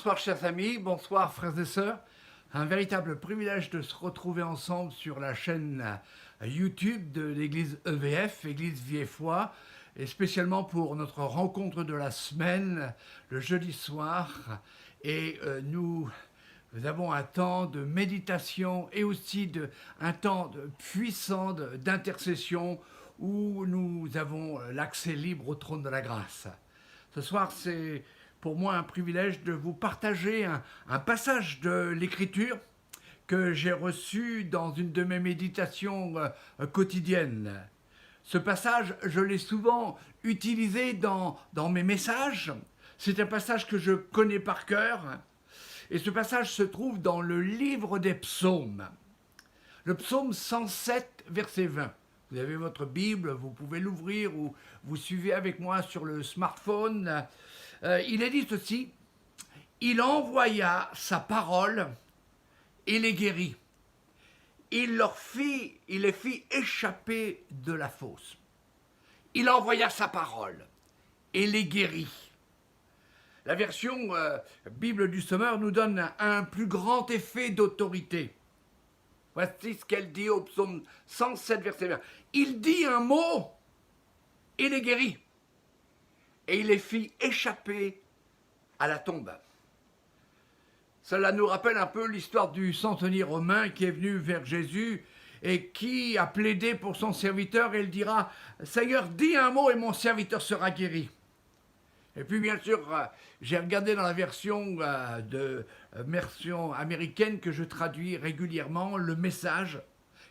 Bonsoir chers amis, bonsoir frères et sœurs. Un véritable privilège de se retrouver ensemble sur la chaîne YouTube de l'église EVF, Église Vie et Foi, et spécialement pour notre rencontre de la semaine, le jeudi soir. Et nous avons un temps de méditation et aussi un temps puissant d'intercession où nous avons l'accès libre au trône de la grâce. Ce soir, c'est pour moi un privilège de vous partager un passage de l'Écriture que j'ai reçu dans une de mes méditations quotidiennes. Ce passage, je l'ai souvent utilisé dans mes messages. C'est un passage que je connais par cœur. Et ce passage se trouve dans le livre des psaumes. Le psaume 107, verset 20. Vous avez votre Bible, vous pouvez l'ouvrir ou vous suivez avec moi sur le smartphone. Il est dit ceci, « Il envoya sa parole et les guérit. Il les fit échapper de la fosse. Il envoya sa parole et les guérit. » La version Bible du Sommeur nous donne un plus grand effet d'autorité. Voici ce qu'elle dit au psaume 107, verset 20. Il dit un mot et les guérit. Et il les fit échapper à la tombe. Cela nous rappelle un peu l'histoire du centenier romain qui est venu vers Jésus et qui a plaidé pour son serviteur et il dira « Seigneur, dis un mot et mon serviteur sera guéri ». Et puis bien sûr, j'ai regardé dans la version américaine que je traduis régulièrement, le message.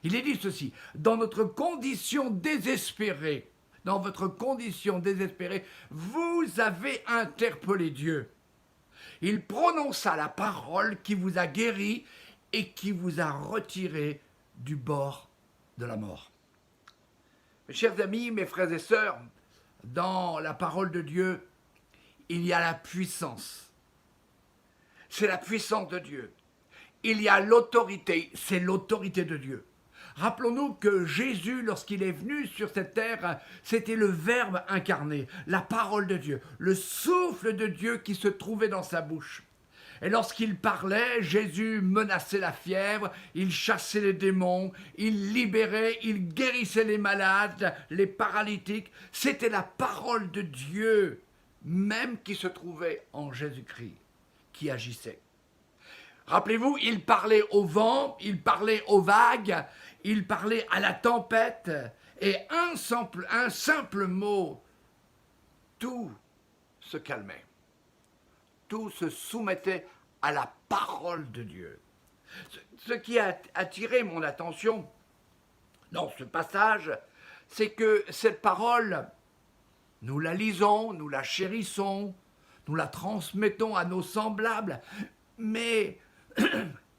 Il est dit ceci, dans notre condition désespérée, dans votre condition désespérée, vous avez interpellé Dieu. Il prononça la parole qui vous a guéri et qui vous a retiré du bord de la mort. Mes chers amis, mes frères et sœurs, dans la parole de Dieu, il y a la puissance. C'est la puissance de Dieu. Il y a l'autorité, c'est l'autorité de Dieu. Rappelons-nous que Jésus, lorsqu'il est venu sur cette terre, c'était le Verbe incarné, la parole de Dieu, le souffle de Dieu qui se trouvait dans sa bouche. Et lorsqu'il parlait, Jésus menaçait la fièvre, il chassait les démons, il libérait, il guérissait les malades, les paralytiques. C'était la parole de Dieu, même qui se trouvait en Jésus-Christ, qui agissait. Rappelez-vous, il parlait au vent, il parlait aux vagues, il parlait à la tempête, et un simple mot, tout se calmait. Tout se soumettait à la parole de Dieu. Ce qui a attiré mon attention dans ce passage, c'est que cette parole, nous la lisons, nous la chérissons, nous la transmettons à nos semblables, mais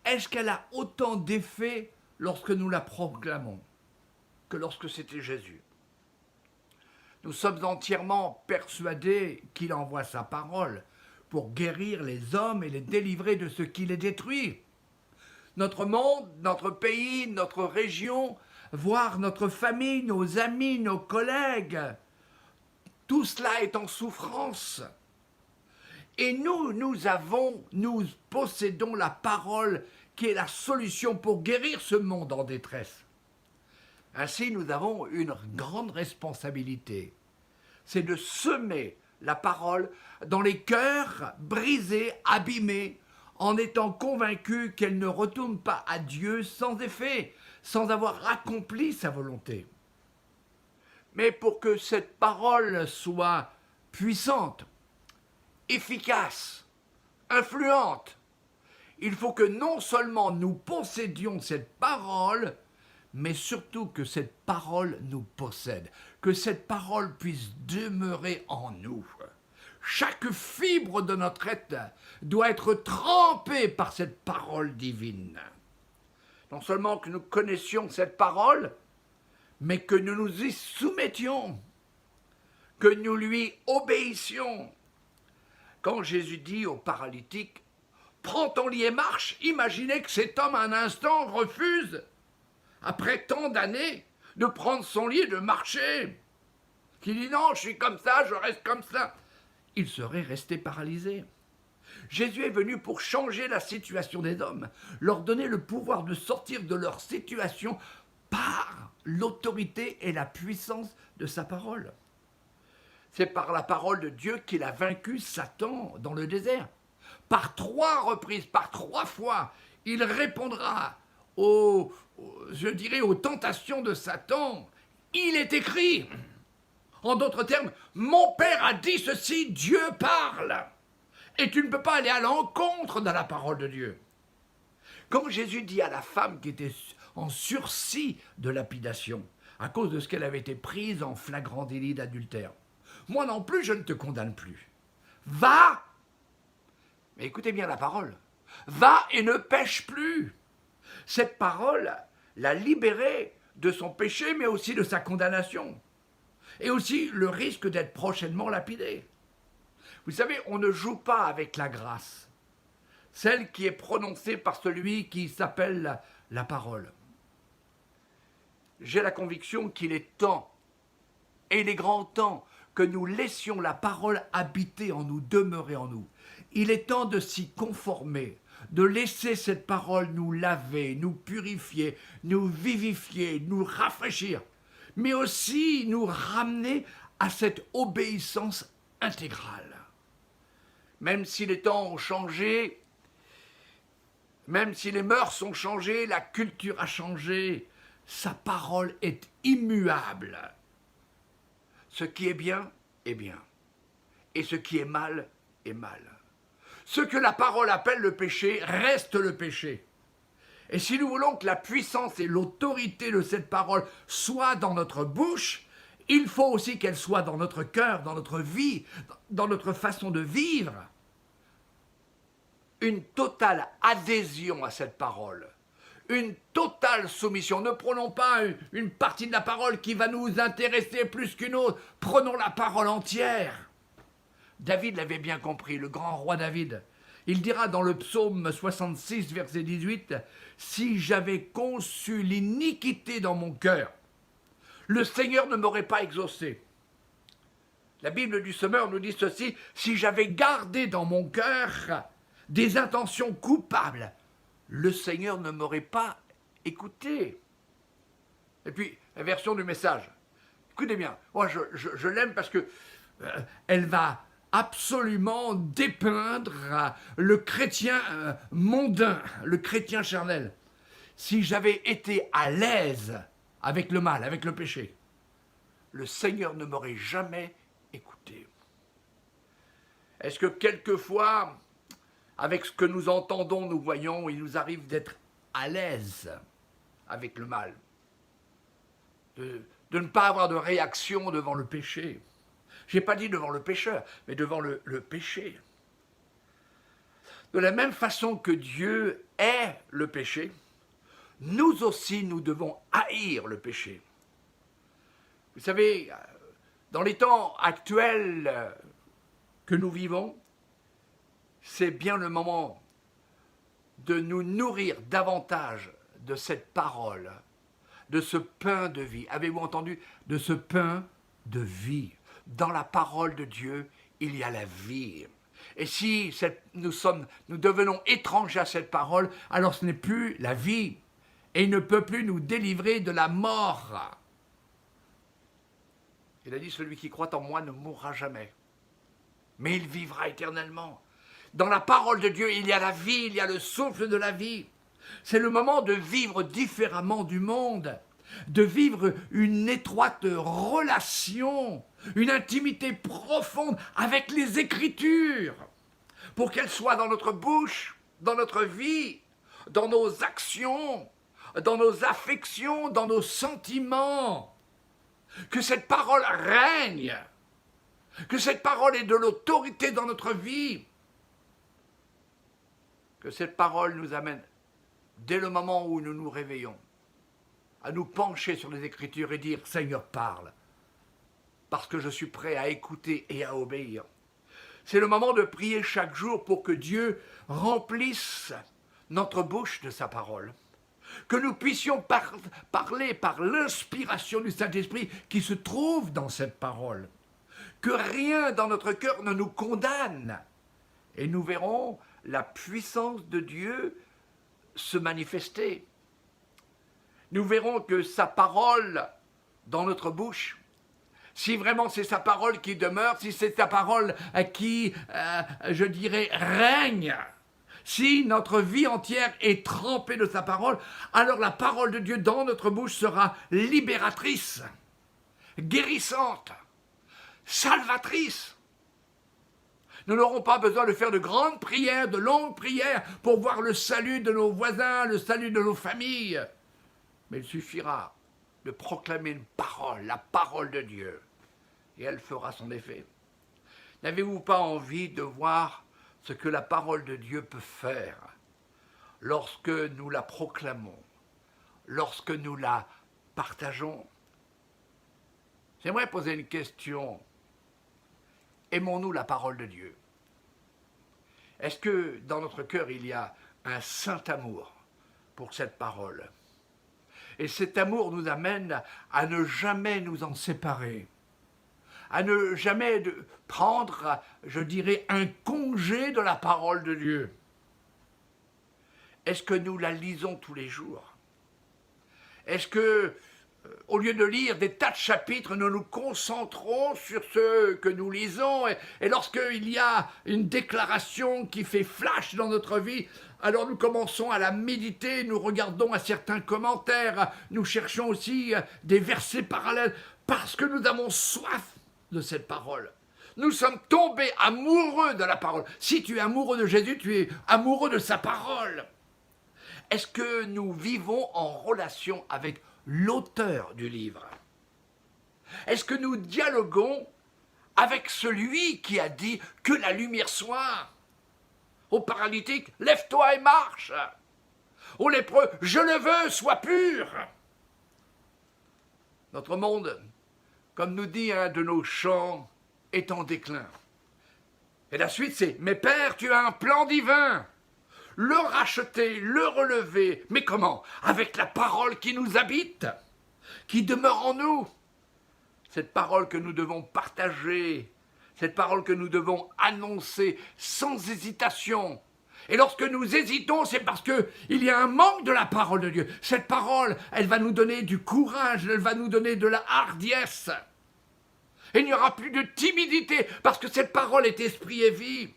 est-ce qu'elle a autant d'effet lorsque nous la proclamons que lorsque c'était Jésus? Nous sommes entièrement persuadés qu'il envoie sa parole pour guérir les hommes et les délivrer de ce qui les détruit. Notre monde, notre pays, notre région, voire notre famille, nos amis, nos collègues, tout cela est en souffrance. Et nous possédons la parole qui est la solution pour guérir ce monde en détresse. Ainsi, nous avons une grande responsabilité. C'est de semer la parole dans les cœurs brisés, abîmés, en étant convaincus qu'elle ne retourne pas à Dieu sans effet, sans avoir accompli sa volonté. Mais pour que cette parole soit puissante, efficace, influente, il faut que non seulement nous possédions cette parole, mais surtout que cette parole nous possède, que cette parole puisse demeurer en nous. Chaque fibre de notre être doit être trempée par cette parole divine. Non seulement que nous connaissions cette parole, mais que nous nous y soumettions, que nous lui obéissions. Quand Jésus dit au paralytique, « Prends ton lit et marche », imaginez que cet homme un instant refuse, après tant d'années, de prendre son lit et de marcher. Qu'il dit « Non, je suis comme ça, je reste comme ça ». Il serait resté paralysé. Jésus est venu pour changer la situation des hommes, leur donner le pouvoir de sortir de leur situation par l'autorité et la puissance de sa parole. C'est par la parole de Dieu qu'il a vaincu Satan dans le désert. Par 3 reprises, par 3 fois, il répondra aux tentations de Satan. Il est écrit. En d'autres termes, mon Père a dit ceci, Dieu parle. Et tu ne peux pas aller à l'encontre de la parole de Dieu. Comme Jésus dit à la femme qui était en sursis de lapidation, à cause de ce qu'elle avait été prise en flagrant délit d'adultère. Moi non plus, je ne te condamne plus. Va, mais écoutez bien la parole, va et ne pêche plus. Cette parole l'a libérée de son péché, mais aussi de sa condamnation. Et aussi le risque d'être prochainement lapidé. Vous savez, on ne joue pas avec la grâce, celle qui est prononcée par celui qui s'appelle la parole. J'ai la conviction qu'il est temps, et il est grand temps, que nous laissions la parole habiter en nous, demeurer en nous. Il est temps de s'y conformer, de laisser cette parole nous laver, nous purifier, nous vivifier, nous rafraîchir, mais aussi nous ramener à cette obéissance intégrale. Même si les temps ont changé, même si les mœurs ont changé, la culture a changé, sa parole est immuable. Ce qui est bien, et ce qui est mal, est mal. Ce que la parole appelle le péché, reste le péché. Et si nous voulons que la puissance et l'autorité de cette parole soient dans notre bouche, il faut aussi qu'elle soit dans notre cœur, dans notre vie, dans notre façon de vivre. Une totale adhésion à cette parole, une totale soumission. Ne prenons pas une partie de la parole qui va nous intéresser plus qu'une autre. Prenons la parole entière. David l'avait bien compris, le grand roi David. Il dira dans le psaume 66, verset 18, « Si j'avais conçu l'iniquité dans mon cœur, le Seigneur ne m'aurait pas exaucé. » La Bible du Semeur nous dit ceci, « Si j'avais gardé dans mon cœur des intentions coupables, le Seigneur ne m'aurait pas écouté. » Et puis, la version du message. Écoutez bien, moi je l'aime parce que elle va absolument dépeindre le chrétien mondain, le chrétien charnel. Si j'avais été à l'aise avec le mal, avec le péché, le Seigneur ne m'aurait jamais écouté. Est-ce que quelquefois, avec ce que nous entendons, nous voyons, il nous arrive d'être à l'aise avec le mal, de ne pas avoir de réaction devant le péché. Je n'ai pas dit devant le pécheur, mais devant le péché. De la même façon que Dieu est le péché, nous aussi, nous devons haïr le péché. Vous savez, dans les temps actuels que nous vivons, c'est bien le moment de nous nourrir davantage de cette parole, de ce pain de vie. Avez-vous entendu? De ce pain de vie. Dans la parole de Dieu, il y a la vie. Et si nous devenons étrangers à cette parole, alors ce n'est plus la vie. Et il ne peut plus nous délivrer de la mort. Il a dit, celui qui croit en moi ne mourra jamais, mais il vivra éternellement. Dans la parole de Dieu, il y a la vie, il y a le souffle de la vie. C'est le moment de vivre différemment du monde, de vivre une étroite relation, une intimité profonde avec les Écritures, pour qu'elles soient dans notre bouche, dans notre vie, dans nos actions, dans nos affections, dans nos sentiments. Que cette parole règne, que cette parole ait de l'autorité dans notre vie, que cette parole nous amène, dès le moment où nous nous réveillons, à nous pencher sur les Écritures et dire « Seigneur, parle », parce que je suis prêt à écouter et à obéir. C'est le moment de prier chaque jour pour que Dieu remplisse notre bouche de sa parole, que nous puissions parler par l'inspiration du Saint-Esprit qui se trouve dans cette parole, que rien dans notre cœur ne nous condamne, Et nous verrons la puissance de Dieu se manifester. Nous verrons que sa parole dans notre bouche, si vraiment c'est sa parole qui demeure, si c'est sa parole qui, je dirais, règne, si notre vie entière est trempée de sa parole, alors la parole de Dieu dans notre bouche sera libératrice, guérissante, salvatrice. Nous n'aurons pas besoin de faire de grandes prières, de longues prières pour voir le salut de nos voisins, le salut de nos familles. Mais il suffira de proclamer une parole, la parole de Dieu, et elle fera son effet. N'avez-vous pas envie de voir ce que la parole de Dieu peut faire lorsque nous la proclamons, lorsque nous la partageons? J'aimerais poser une question. Aimons-nous la parole de Dieu? Est-ce que dans notre cœur il y a un saint amour pour cette parole? Et cet amour nous amène à ne jamais nous en séparer, à ne jamais prendre, je dirais, un congé de la parole de Dieu. Est-ce que nous la lisons tous les jours? Est-ce que, au lieu de lire des tas de chapitres, nous nous concentrons sur ce que nous lisons et lorsqu'il y a une déclaration qui fait flash dans notre vie, alors nous commençons à la méditer, nous regardons à certains commentaires, nous cherchons aussi des versets parallèles parce que nous avons soif de cette parole. Nous sommes tombés amoureux de la parole. Si tu es amoureux de Jésus, tu es amoureux de sa parole. Est-ce que nous vivons en relation avec l'auteur du livre? Est-ce que nous dialoguons avec celui qui a dit que la lumière soit? Au paralytique, lève-toi et marche. Au lépreux, je le veux, sois pur. Notre monde, comme nous dit un de nos chants, est en déclin. Et la suite, c'est « Mais Père, tu as un plan divin !» Le racheter, le relever. Mais comment? Avec la parole qui nous habite, qui demeure en nous. Cette parole que nous devons partager, cette parole que nous devons annoncer sans hésitation. Et lorsque nous hésitons, c'est parce qu'il y a un manque de la parole de Dieu. Cette parole, elle va nous donner du courage, elle va nous donner de la hardiesse. Et il n'y aura plus de timidité, parce que cette parole est esprit et vie.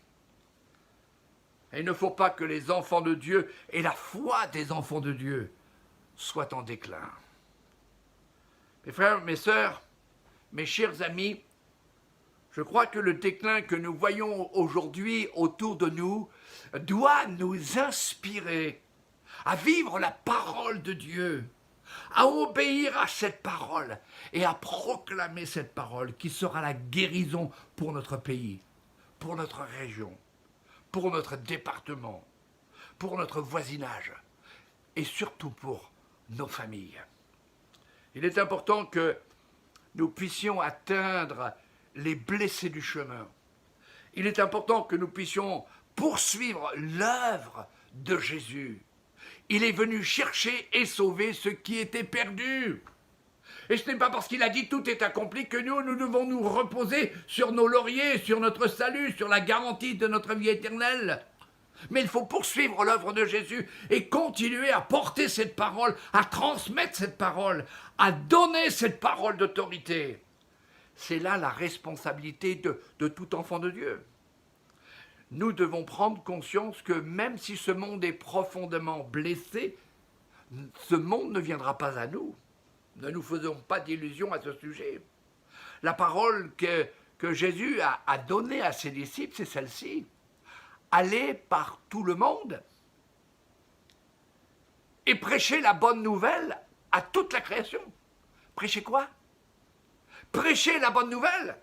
Et il ne faut pas que les enfants de Dieu et la foi des enfants de Dieu soient en déclin. Mes frères, mes sœurs, mes chers amis, je crois que le déclin que nous voyons aujourd'hui autour de nous doit nous inspirer à vivre la parole de Dieu, à obéir à cette parole et à proclamer cette parole qui sera la guérison pour notre pays, pour notre région, pour notre département, pour notre voisinage et surtout pour nos familles. Il est important que nous puissions atteindre les blessés du chemin. Il est important que nous puissions poursuivre l'œuvre de Jésus. Il est venu chercher et sauver ce qui était perdu. Et ce n'est pas parce qu'il a dit tout est accompli que nous devons nous reposer sur nos lauriers, sur notre salut, sur la garantie de notre vie éternelle. Mais il faut poursuivre l'œuvre de Jésus et continuer à porter cette parole, à transmettre cette parole, à donner cette parole d'autorité. C'est là la responsabilité de tout enfant de Dieu. Nous devons prendre conscience que même si ce monde est profondément blessé, ce monde ne viendra pas à nous. Ne nous faisons pas d'illusions à ce sujet. La parole que Jésus a donnée à ses disciples, c'est celle-ci. Allez par tout le monde et prêchez la bonne nouvelle à toute la création. Prêchez quoi? Prêchez la bonne nouvelle.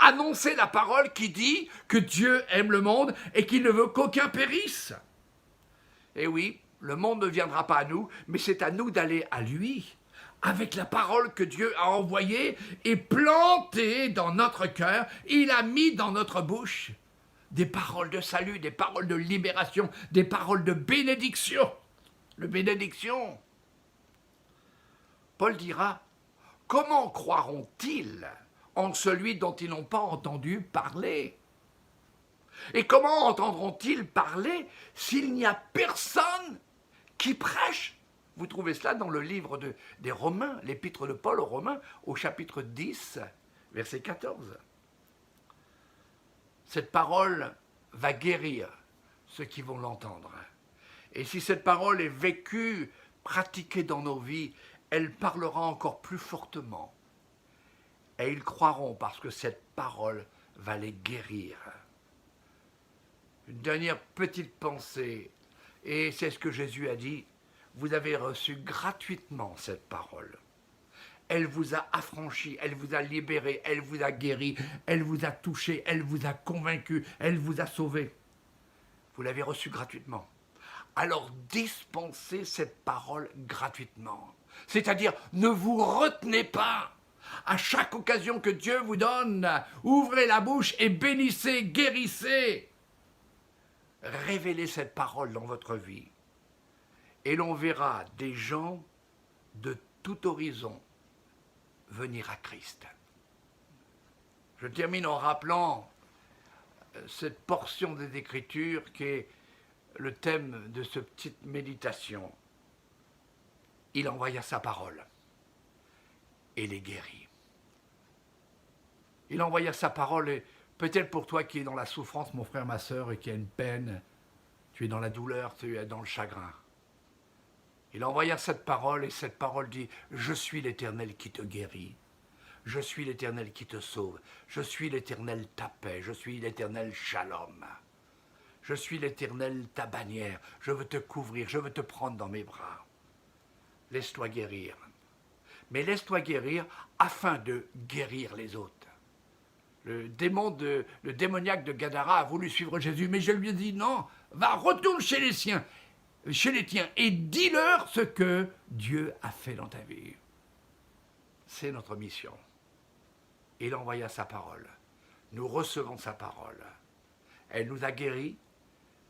Annoncez la parole qui dit que Dieu aime le monde et qu'il ne veut qu'aucun périsse. Et oui, le monde ne viendra pas à nous, mais c'est à nous d'aller à lui, avec la parole que Dieu a envoyée et plantée dans notre cœur. Il a mis dans notre bouche des paroles de salut, des paroles de libération, des paroles de bénédiction. Le bénédiction. Paul dira, comment croiront-ils en celui dont ils n'ont pas entendu parler? Et comment entendront-ils parler s'il n'y a personne qui prêche? Vous trouvez cela dans le livre des Romains, l'épître de Paul aux Romains, au chapitre 10, verset 14. Cette parole va guérir ceux qui vont l'entendre. Et si cette parole est vécue, pratiquée dans nos vies, elle parlera encore plus fortement. Et ils croiront parce que cette parole va les guérir. Une dernière petite pensée, et c'est ce que Jésus a dit, vous avez reçu gratuitement cette parole. Elle vous a affranchi, elle vous a libéré, elle vous a guéri, elle vous a touché, elle vous a convaincu, elle vous a sauvé. Vous l'avez reçue gratuitement. Alors dispensez cette parole gratuitement. C'est-à-dire, ne vous retenez pas. À chaque occasion que Dieu vous donne, ouvrez la bouche et bénissez, guérissez. Révélez cette parole dans votre vie. Et l'on verra des gens de tout horizon venir à Christ. Je termine en rappelant cette portion des Écritures qui est le thème de cette petite méditation. Il envoya sa parole et les guérit. Il envoya sa parole et peut-être pour toi qui es dans la souffrance, mon frère, ma sœur, et qui a une peine, tu es dans la douleur, tu es dans le chagrin. Il envoya cette parole et cette parole dit « Je suis l'Éternel qui te guérit. Je suis l'Éternel qui te sauve. Je suis l'Éternel ta paix. Je suis l'Éternel Shalom. Je suis l'Éternel ta bannière. Je veux te couvrir. Je veux te prendre dans mes bras. Laisse-toi guérir. Mais laisse-toi guérir afin de guérir les autres. » Le démoniaque de Gadara a voulu suivre Jésus, mais je lui ai dit non, va, retourne chez les siens, chez les tiens, et dis-leur ce que Dieu a fait dans ta vie. C'est notre mission. Il envoya sa parole. Nous recevons sa parole. Elle nous a guéris,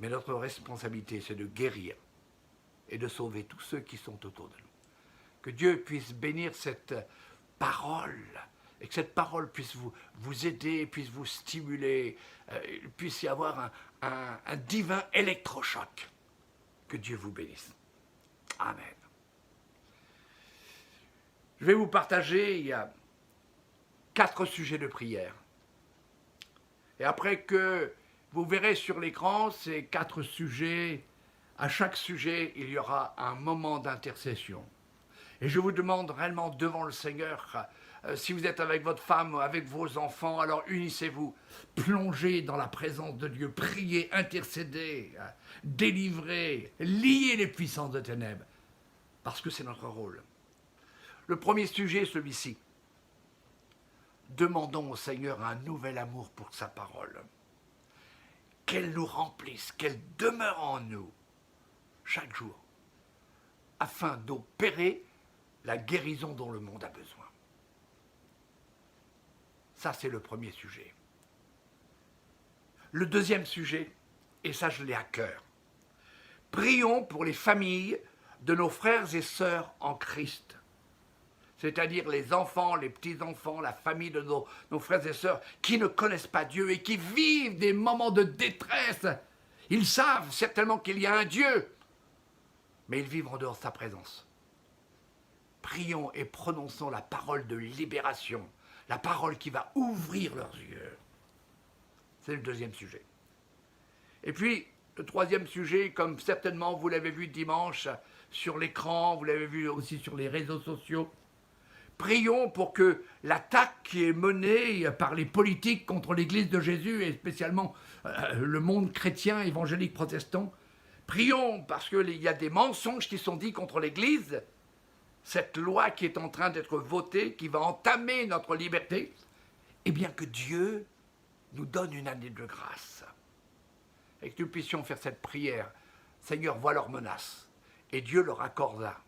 mais notre responsabilité, c'est de guérir et de sauver tous ceux qui sont autour de nous. Que Dieu puisse bénir cette parole, et que cette parole puisse vous aider, puisse vous stimuler, puisse y avoir un divin électrochoc. Que Dieu vous bénisse. Amen. Je vais vous partager, il y a 4 sujets de prière. Et après que vous verrez sur l'écran ces 4 sujets, à chaque sujet, il y aura un moment d'intercession. Et je vous demande réellement devant le Seigneur, si vous êtes avec votre femme, avec vos enfants, alors unissez-vous, plongez dans la présence de Dieu, priez, intercédez, délivrez, liez les puissances de ténèbres, parce que c'est notre rôle. Le premier sujet est celui-ci. Demandons au Seigneur un nouvel amour pour sa parole. Qu'elle nous remplisse, qu'elle demeure en nous chaque jour, afin d'opérer la guérison dont le monde a besoin. Ça, c'est le premier sujet. Le deuxième sujet, et ça, je l'ai à cœur. Prions pour les familles de nos frères et sœurs en Christ. C'est-à-dire les enfants, les petits-enfants, la famille de nos frères et sœurs qui ne connaissent pas Dieu et qui vivent des moments de détresse. Ils savent certainement qu'il y a un Dieu, mais ils vivent en dehors de sa présence. Prions et prononçons la parole de libération, la parole qui va ouvrir leurs yeux. C'est le deuxième sujet. Et puis, le troisième sujet, comme certainement vous l'avez vu dimanche sur l'écran, vous l'avez vu aussi sur les réseaux sociaux, prions pour que l'attaque qui est menée par les politiques contre l'Église de Jésus, et spécialement le monde chrétien, évangélique, protestant, prions parce qu'il y a des mensonges qui sont dits contre l'Église, cette loi qui est en train d'être votée, qui va entamer notre liberté, eh bien que Dieu nous donne une année de grâce. Et que nous puissions faire cette prière. Seigneur, vois leurs menaces. Et Dieu leur accorda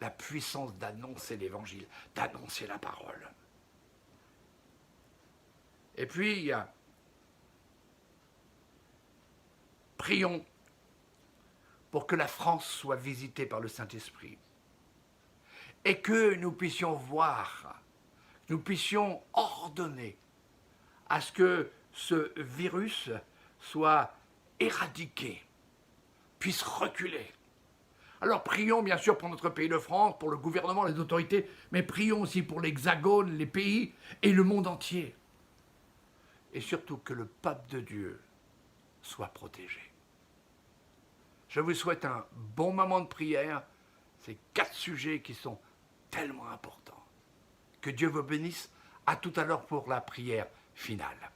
la puissance d'annoncer l'évangile, d'annoncer la parole. Et puis, prions pour que la France soit visitée par le Saint-Esprit. Et que nous puissions voir, nous puissions ordonner à ce que ce virus soit éradiqué, puisse reculer. Alors prions bien sûr pour notre pays de France, pour le gouvernement, les autorités, mais prions aussi pour l'Hexagone, les pays et le monde entier. Et surtout que le peuple de Dieu soit protégé. Je vous souhaite un bon moment de prière, ces 4 sujets qui sont tellement importants. Que Dieu vous bénisse. À tout à l'heure pour la prière finale.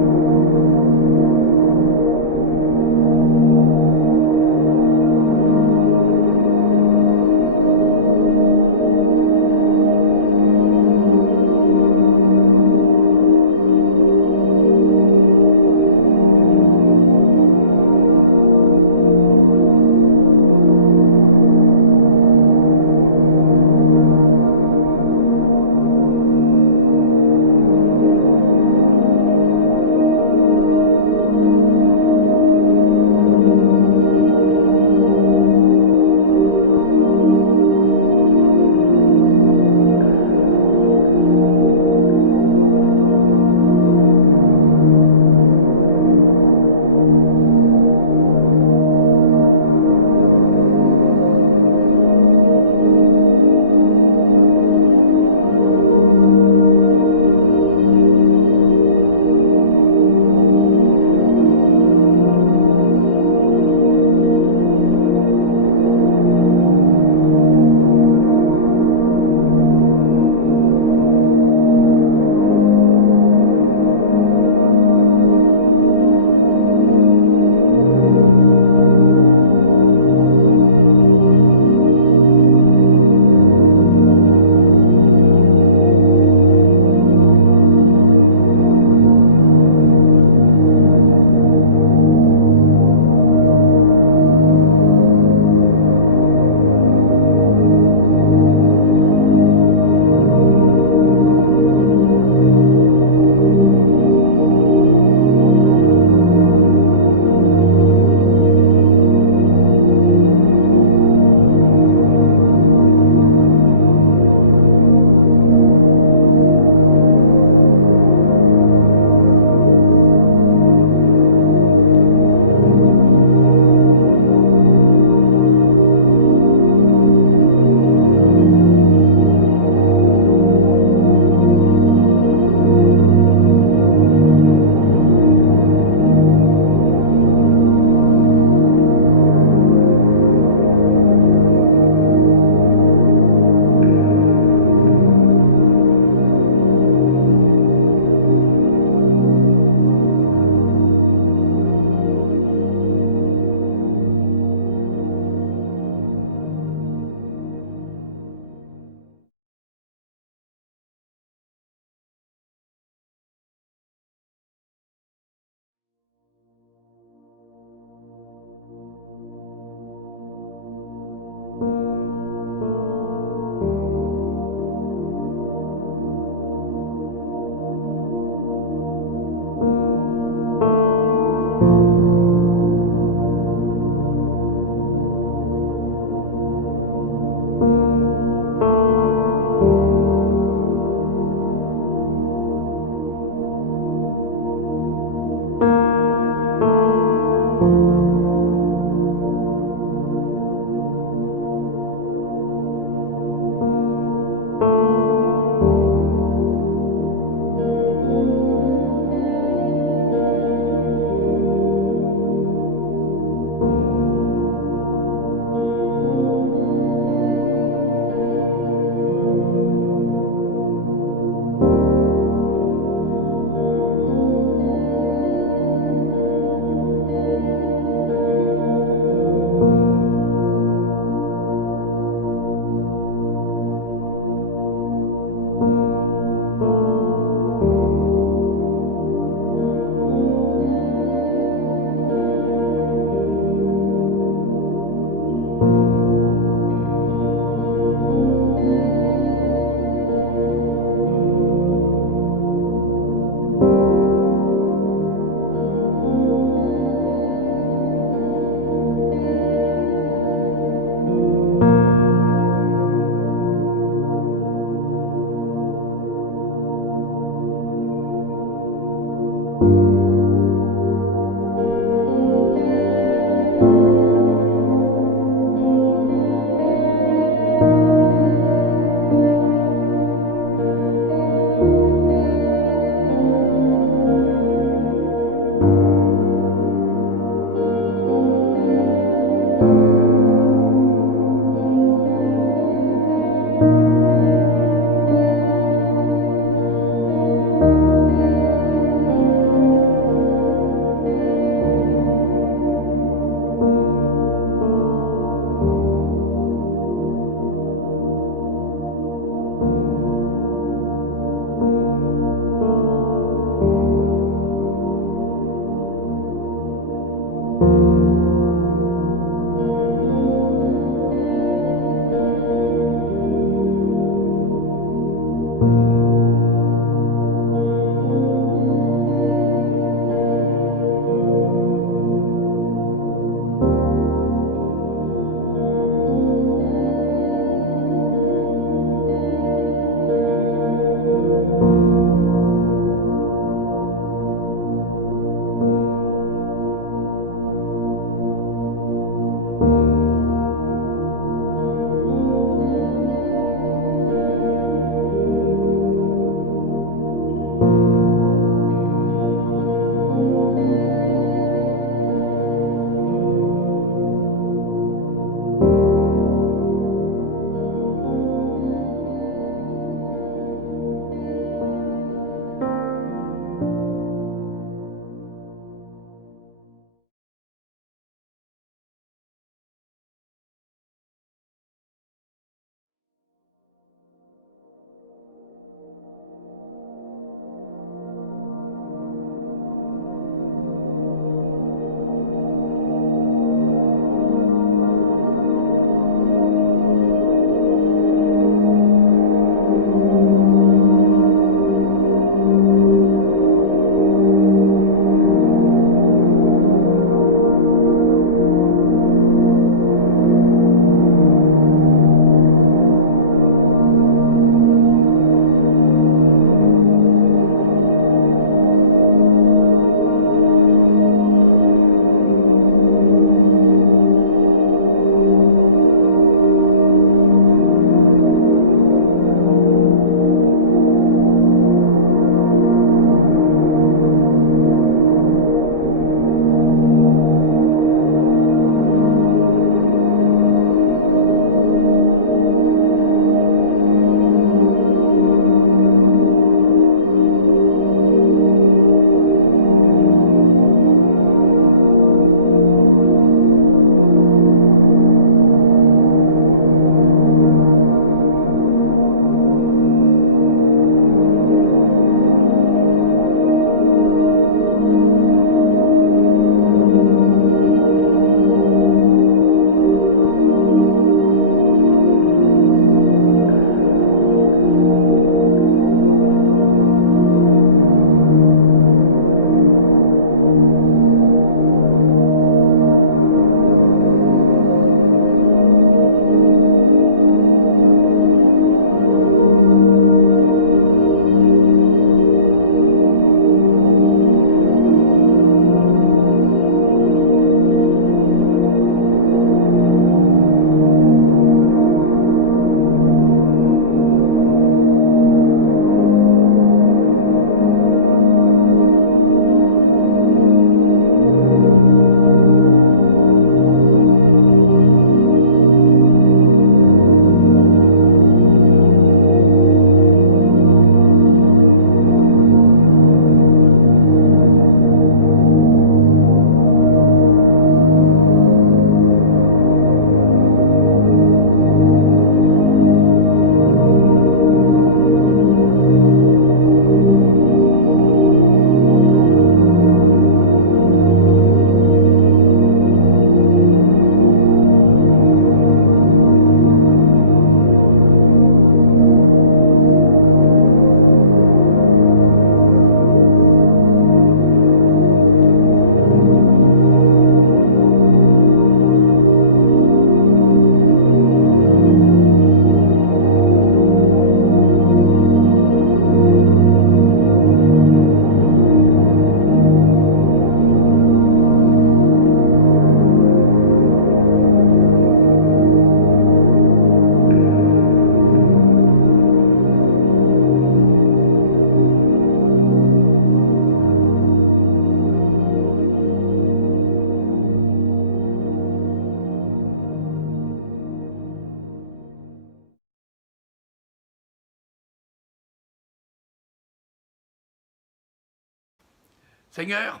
Seigneur,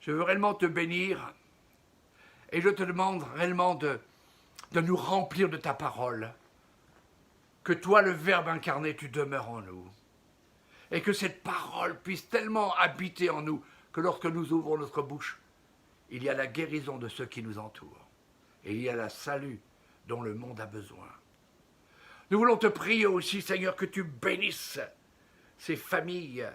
je veux réellement te bénir et je te demande réellement de nous remplir de ta parole. Que toi, le Verbe incarné, tu demeures en nous. Et que cette parole puisse tellement habiter en nous que lorsque nous ouvrons notre bouche, il y a la guérison de ceux qui nous entourent. Et il y a la salut dont le monde a besoin. Nous voulons te prier aussi, Seigneur, que tu bénisses ces familles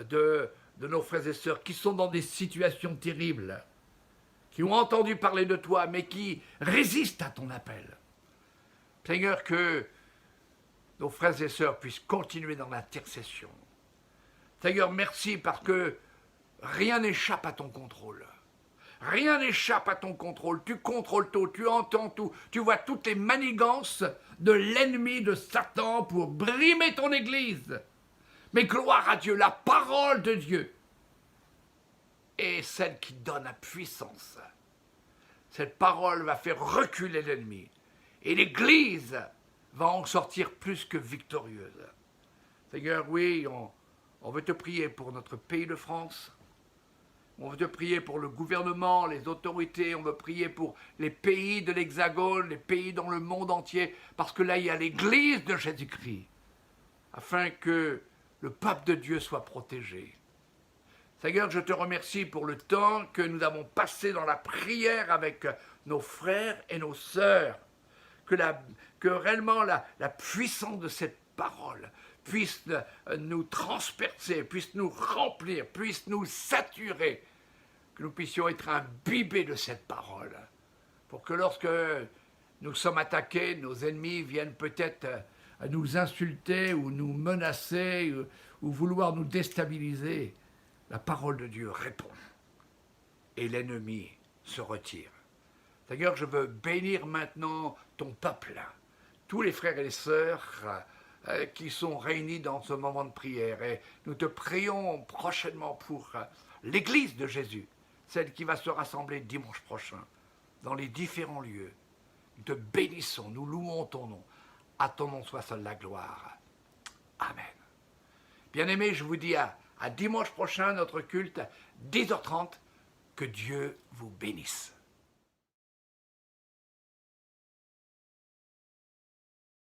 de nos frères et sœurs qui sont dans des situations terribles, qui ont entendu parler de toi, mais qui résistent à ton appel. Seigneur, que nos frères et sœurs puissent continuer dans l'intercession. Seigneur, merci parce que rien n'échappe à ton contrôle. Rien n'échappe à ton contrôle. Tu contrôles tout, tu entends tout. Tu vois toutes les manigances de l'ennemi de Satan pour brimer ton Église. Mais gloire à Dieu, la parole de Dieu est celle qui donne la puissance. Cette parole va faire reculer l'ennemi. Et l'Église va en sortir plus que victorieuse. Seigneur, oui, on veut te prier pour notre pays de France. On veut te prier pour le gouvernement, les autorités. On veut prier pour les pays de l'Hexagone, les pays dans le monde entier. Parce que là, il y a l'Église de Jésus-Christ. Afin que le peuple de Dieu soit protégé. Seigneur, je te remercie pour le temps que nous avons passé dans la prière avec nos frères et nos sœurs. Que réellement la puissance de cette parole puisse nous transpercer, puisse nous remplir, puisse nous saturer, que nous puissions être imbibés de cette parole, pour que lorsque nous sommes attaqués, nos ennemis viennent peut-être nous insulter ou nous menacer ou vouloir nous déstabiliser, la parole de Dieu répond et l'ennemi se retire. Seigneur, je veux bénir maintenant ton peuple, tous les frères et les sœurs qui sont réunis dans ce moment de prière. Et nous te prions prochainement pour l'Église de Jésus, celle qui va se rassembler dimanche prochain dans les différents lieux. Nous te bénissons, nous louons ton nom. À ton nom soit seule la gloire. Amen. Bien-aimés, je vous dis à dimanche prochain, notre culte, 10h30. Que Dieu vous bénisse.